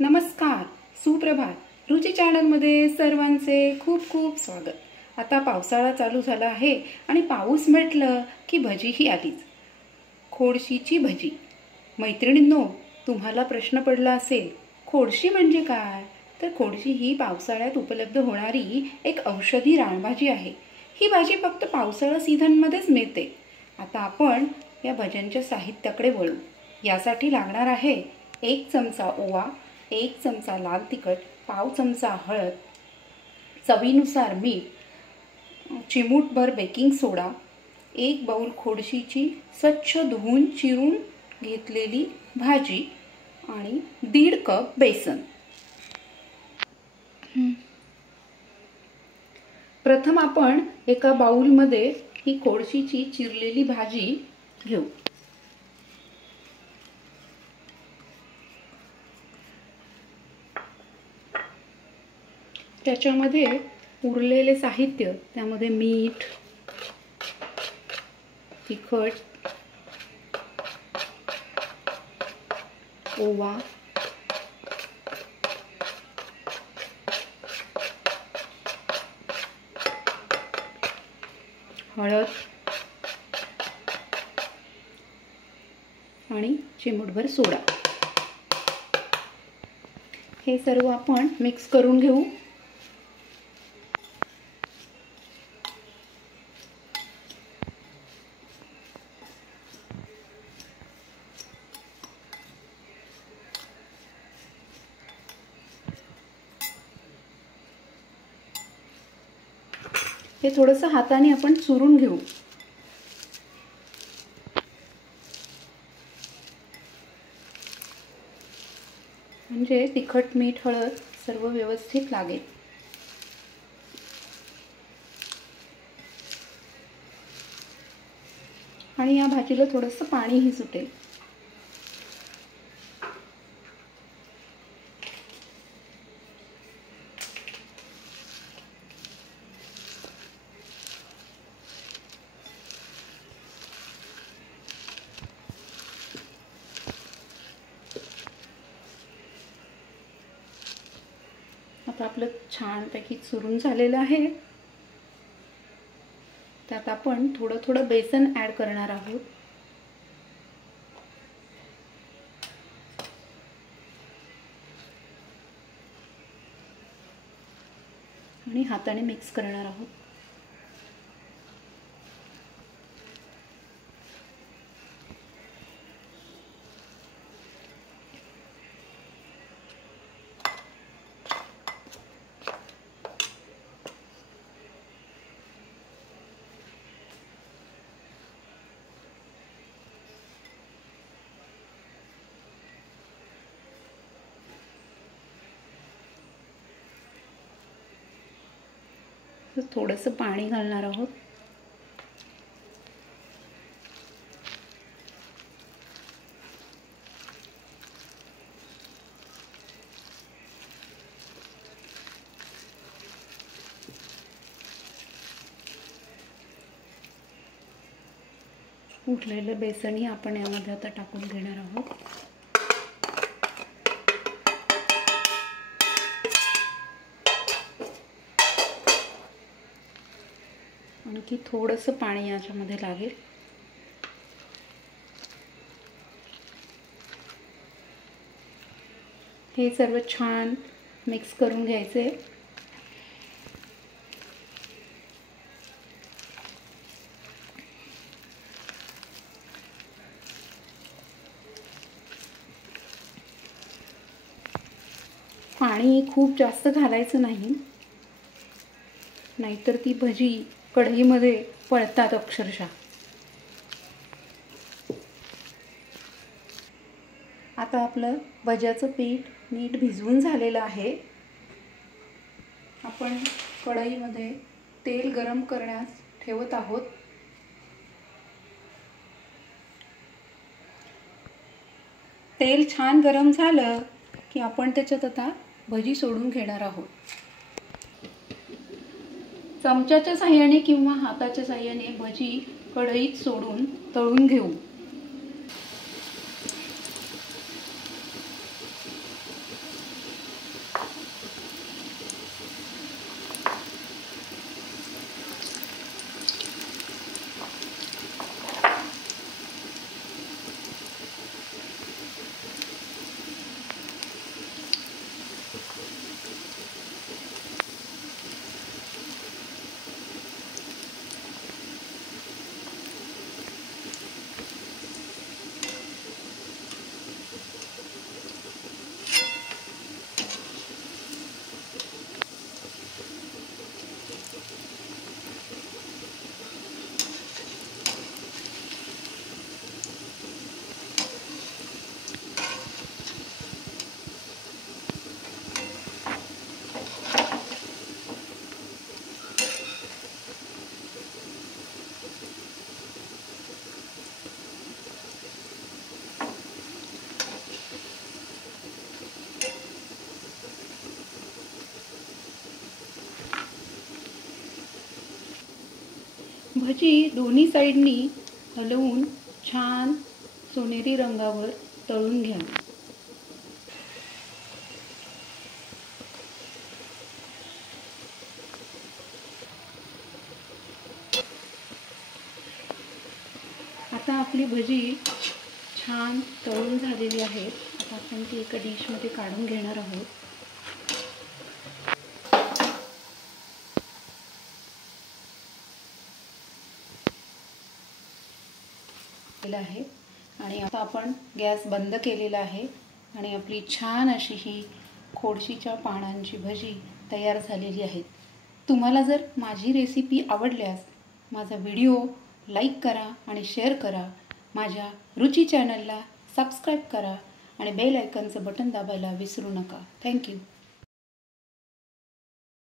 नमस्कार, सुप्रभात। रुची चॅनलमध्ये सर्वांचे खूप खूप स्वागत। आता पावसाळा चालू झाला आहे आणि पाऊस म्हटलं की भजी ही आलीच। खोडशीची भजी। मैत्रिणींनो, तुम्हाला प्रश्न पडला असेल, खोडशी म्हणजे काय? तर खोडशी ही पावसाळ्यात उपलब्ध होणारी एक औषधी रानभाजी आहे। ही भाजी फक्त पावसाळा सीझनमध्येच मिळते। आता आपण या भज्यांच्या साहित्याकडे वळू। यासाठी लागणार आहे 1 चमचा ओवा, 1 चमचा लाल तिखट, पाव चमचा हळद, चवीनुसार मीठ, चिमूटभर बेकिंग सोडा, 1 बाउल खोडशीची स्वच्छ धुवून चिरून घेतलेली भाजी आणि 1.5 कप बेसन। प्रथम आपण एका बाउलमध्ये ही खोडशीची चिरलेली भाजी घेऊ। त्याच्यामध्ये उरलेले साहित्य, त्यामध्ये मीठ, तिखट, ओवा, हळद आणि चिमूटभर सोडा, हे सर्व आपण मिक्स करून घेऊ। हे थोडंसं हाताने आपण चुरून घेऊ। म्हणजे तिखट, मीठ, हळद सर्व व्यवस्थित लागेल। आणि या भाजीला थोडंसं पाणीही सुटेल। आता आपलं छानपैकी चुरून झालेलं आहे। त्यात आपण थोडं थोडं बेसन ॲड करणार आहोत। आणि हाताने मिक्स करणार आहोत। थोडंसं पाणी घालणार आहोत। उरलेलं बेसनही आपण यामध्ये आता टाकून घेणार आहोत। आणखी थोडंसं पाणी याच्यामध्ये लागेल। हे सर्व छान मिक्स करून घ्यायचे। पाणी खूप जास्त घालायचं नाही, नाहीतर ती भजी कढईमध्ये पळतात अक्षरशः। आता आपलं भज्याचं पीठ नीट भिजवून झालेलं आहे। आपण कढईमध्ये तेल गरम करण्यास ठेवत आहोत। तेल छान गरम झालं की आपण त्याच्यात आता भजी सोडून घेणार आहोत। चमच्याच्या साहाय्याने किंवा हाताच्या साहाय्याने भजी कढईत सोडून तळून घेऊ। भजी दोन्ही साईडनी हलवून छान सोनेरी रंगावर तळून घ्यावी. आता आपली भजी छान तळून झालेली आहेत. आता आपण ती एका डिशमध्ये काढून घेणार आहोत. आहे आणि आता आपण गॅस बंद केलेला आहे आणि आपली छान अशी ही खोडशीच्या पानांची भजी तयार झालेली आहे. तुम्हाला जर माझी रेसिपी आवडल्यास माझा व्हिडिओ लाईक करा आणि शेअर करा. माझ्या रुची चॅनलला सबस्क्राईब करा आणि बेल आयकॉनचं बटन दाबायला विसरू नका. थँक्यू.